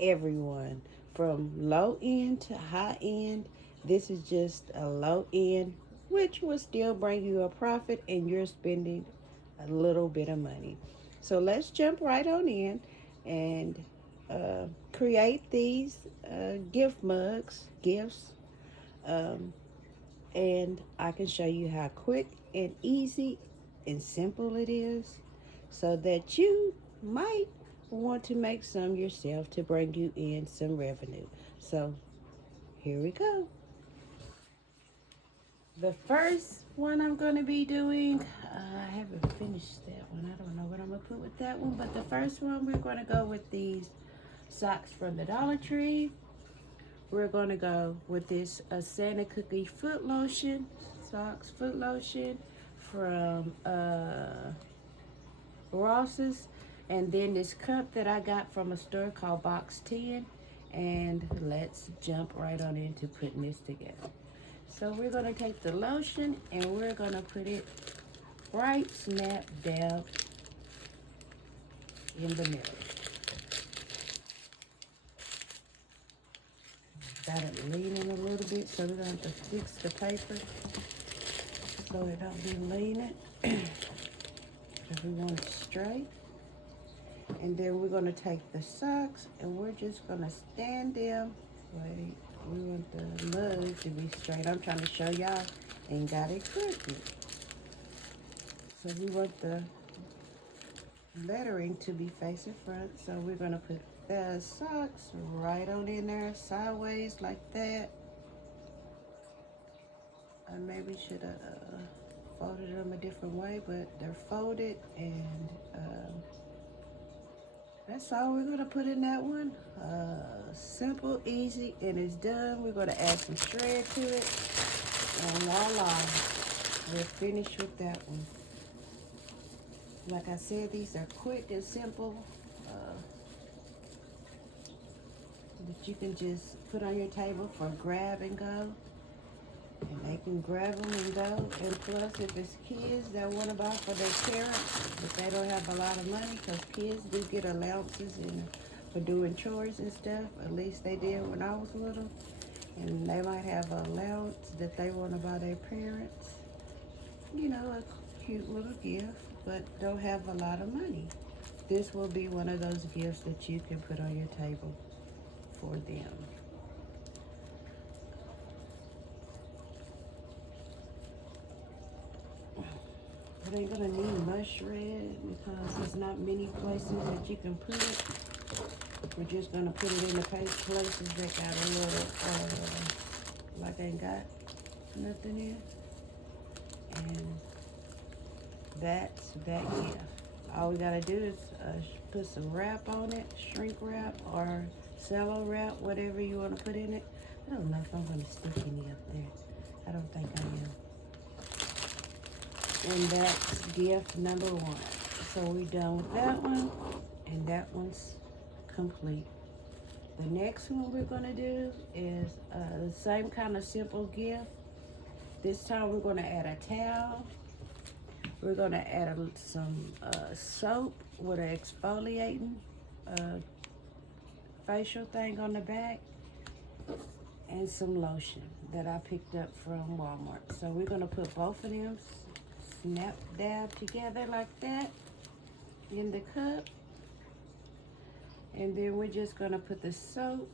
everyone from low end to high end. This is just a low end, which will still bring you a profit, and you're spending a little bit of money. So let's jump right on in and create these gift mugs, gifts, um, and I can show you how quick and easy and simple it is so that you might want to make some yourself to bring you in some revenue. So here we go. The first one I'm going to be doing, I haven't finished that one. I don't know what I'm going to put with that one, but the first one we're going to go with these socks from the Dollar Tree. We're going to go with this Santa Cookie foot lotion, socks foot lotion from Ross's, and then this cup that I got from a store called Box 10. And let's jump right on into putting this together. So we're going to take the lotion and we're going to put it right snap dab in the middle. Got it leaning a little bit so we don't have to fix the paper so it don't be leaning. Because we want it straight. And then we're going to take the socks and we're just going to stand them. Wait, we want the mug to be straight. I'm trying to show y'all and got it crooked. So we want the lettering to be facing front. So we're going to put the socks right on in there sideways like that. I maybe should have folded them a different way, but they're folded, and that's all we're gonna put in that one. Simple, easy, and it's done. We're gonna add some shred to it, and voila, we're finished with that one. Like I said, these are quick and simple that you can just put on your table for grab and go. And they can grab them and go. And plus, if it's kids that want to buy for their parents, if they don't have a lot of money, because kids do get allowances for doing chores and stuff. At least they did when I was little. And they might have an allowance that they want to buy their parents. You know, a cute little gift, but don't have a lot of money. This will be one of those gifts that you can put on your table for them. It ain't gonna need much red because there's not many places that you can put it. We're just gonna put it in the places that got a little, like ain't got nothing in. And that's that gift. All we gotta do is put some wrap on it, shrink wrap or cello wrap, whatever you wanna put in it. I don't know if I'm gonna stick any up there. I don't think I am. And that's gift number one. So we done with that one, and that one's complete. The next one we're gonna do is the same kind of simple gift. This time we're gonna add a towel. We're gonna add some soap with an exfoliating facial thing on the back, and some lotion that I picked up from Walmart. So we're gonna put both of them snap dab together like that in the cup, and then we're just gonna put the soap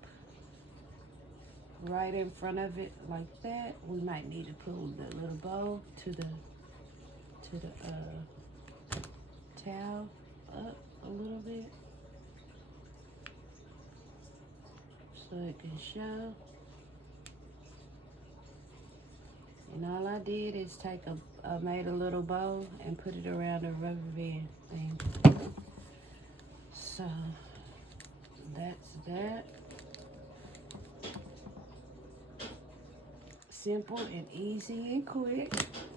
right in front of it like that. We might need to pull the little bowl to the towel up a little bit so it can show. And all I did is I made a little bow and put it around a rubber band thing. So that's that. Simple and easy and quick.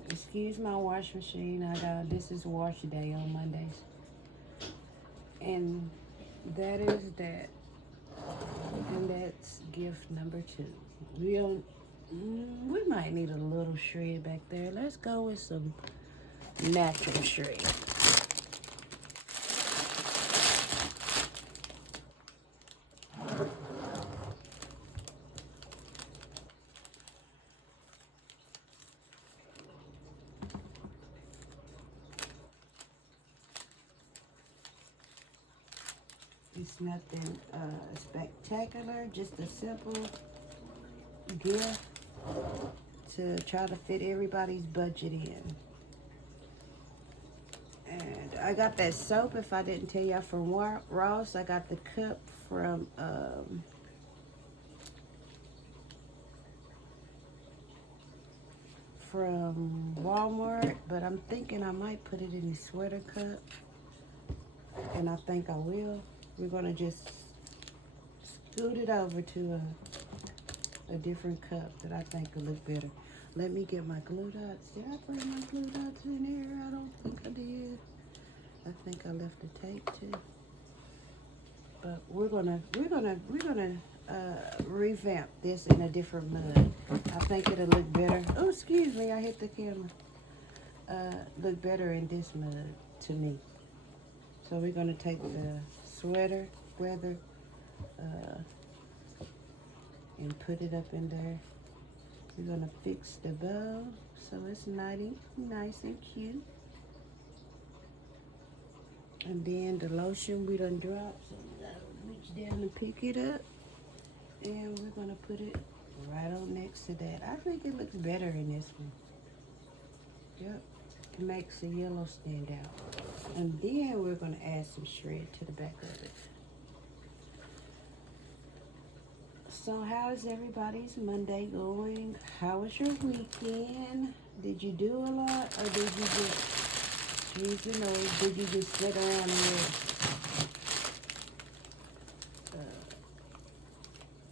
Excuse my wash machine. This is wash day on Mondays. And that is that. And that's gift number two. We might need a little shred back there. Let's go with some natural shred. It's nothing spectacular, just a simple gift to try to fit everybody's budget in. And I got that soap, if I didn't tell y'all, from Ross. I got the cup from Walmart, but I'm thinking I might put it in the sweater cup, and I think I will. We're gonna just scoot it over to a different cup that I think will look better. Let me get my glue dots. Did I put my glue dots in here? I don't think I did. I think I left the tape too. But we're gonna revamp this in a different mud. I think it'll look better. Oh, excuse me, I hit the camera. Look better in this mud to me. So we're gonna take the sweater weather and put it up in there. We're gonna fix the bow so it's nice and cute. And then the lotion we done dropped, so we gotta reach down and pick it up. And we're gonna put it right on next to that. I think it looks better in this one. Yep, it makes the yellow stand out. And then we're gonna add some shred to the back of it. So how is everybody's Monday going? How was your weekend? Did you do a lot, or did you just use your nose? Did you just sit around and rest?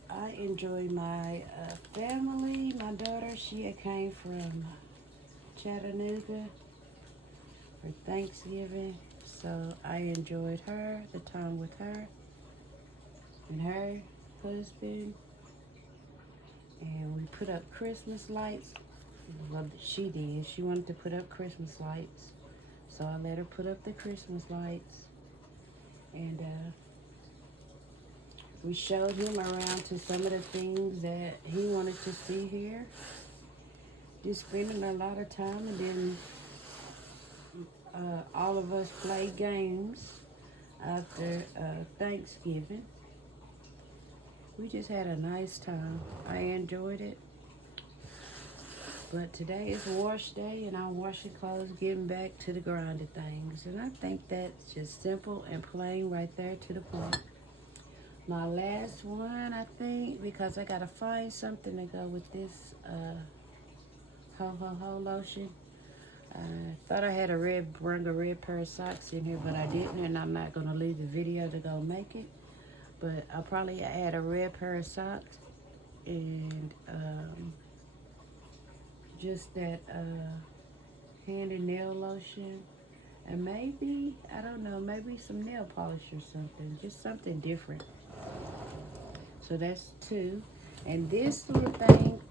I enjoyed my family. My daughter, she came from Chattanooga for Thanksgiving, so I enjoyed the time with her and her husband. And we put up Christmas lights. Well, she did. She wanted to put up Christmas lights, so I let her put up the Christmas lights. And we showed him around to some of the things that he wanted to see here. Just spending a lot of time, and then all of us played games after Thanksgiving. We just had a nice time. I enjoyed it. But today is wash day, and I'm washing clothes, getting back to the grind of things. And I think that's just simple and plain right there to the point. My last one, I think, because I got to find something to go with this Ho lotion. I thought I had bring a red pair of socks in here, but I didn't, and I'm not going to leave the video to go make it. But I'll probably add a red pair of socks and just that hand and nail lotion. And maybe, I don't know, maybe some nail polish or something. Just something different. So that's 2. And this little thing,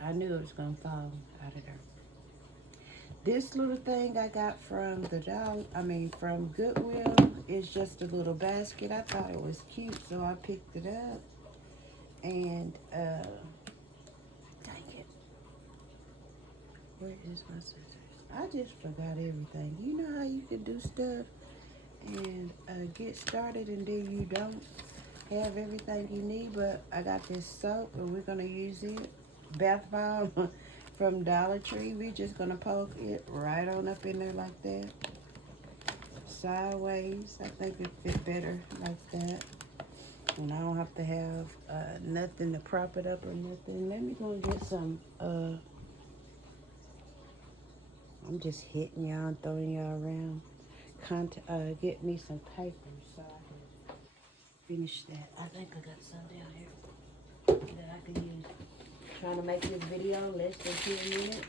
I knew it was going to fall out of there. This little thing I got from from Goodwill is just a little basket. I thought it was cute, so I picked it up. And, dang it. Where is my scissors? I just forgot everything. You know how you can do stuff and get started and then you don't have everything you need? But I got this soap and we're going to use it. Bath bomb from Dollar Tree. We're just going to poke it right on up in there like that. Sideways. I think it fit better like that. And I don't have to have nothing to prop it up or nothing. Let me go and get some, I'm just hitting y'all and throwing y'all around. Get me some paper so I can finish that. I think I got some down here that I can use. Trying to make this video less than 10 minutes.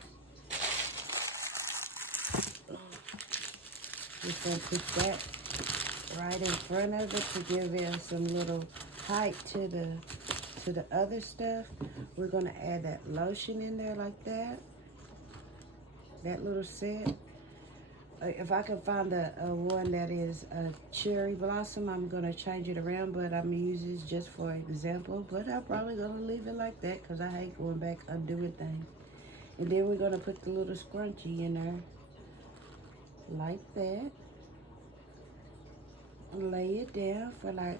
Just gonna put that right in front of it to give it some little height to the other stuff. We're gonna add that lotion in there like that. That little set. If I can find the one that is cherry blossom, I'm gonna change it around, but I'm gonna use this just for example. But I'm probably gonna leave it like that because I hate going back undoing things. And then we're gonna put the little scrunchie in there like that. lay it down for like,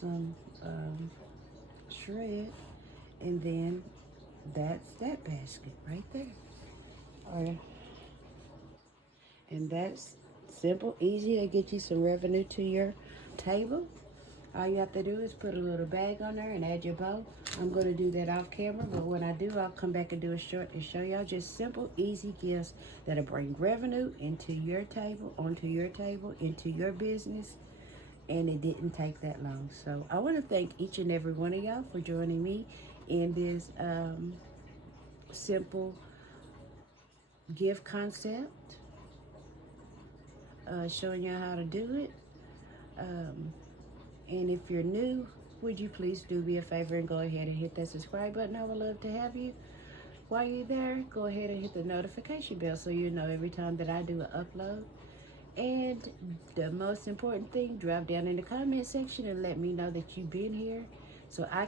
some shred, and then that's that basket right there. Or, and that's simple, easy to get you some revenue to your table. All you have to do is put a little bag on there and add your bow. I'm going to do that off camera, but when I do, I'll come back and do a short and show y'all just simple, easy gifts that'll bring revenue into your table, onto your table, into your business, and it didn't take that long. So I want to thank each and every one of y'all for joining me in this simple gift concept, showing you how to do it. Um, and if you're new, would you please do me a favor and go ahead and hit that subscribe button? I would love to have you. While you're there, go ahead and hit the notification bell so you know every time that I do an upload. And the most important thing, drop down in the comment section and let me know that you've been here, so I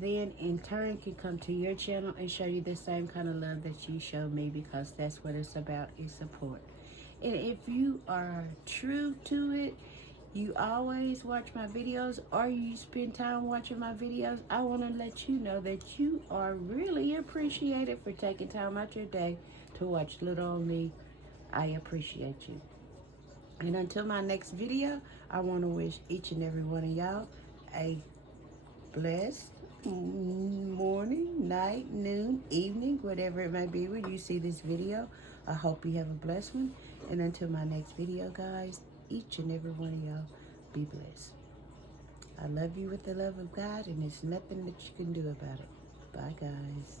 then in turn can come to your channel and show you the same kind of love that you show me, because that's what it's about, is support. And if you are true to it, you always watch my videos, or you spend time watching my videos, I want to let you know that you are really appreciated for taking time out your day to watch Little on Me. I appreciate you. And until my next video, I want to wish each and every one of y'all a blessed morning, night, noon, evening, whatever it may be when you see this video. I hope you have a blessed one. And until my next video, guys, each and every one of y'all be blessed. I love you with the love of God, and there's nothing that you can do about it. Bye, guys.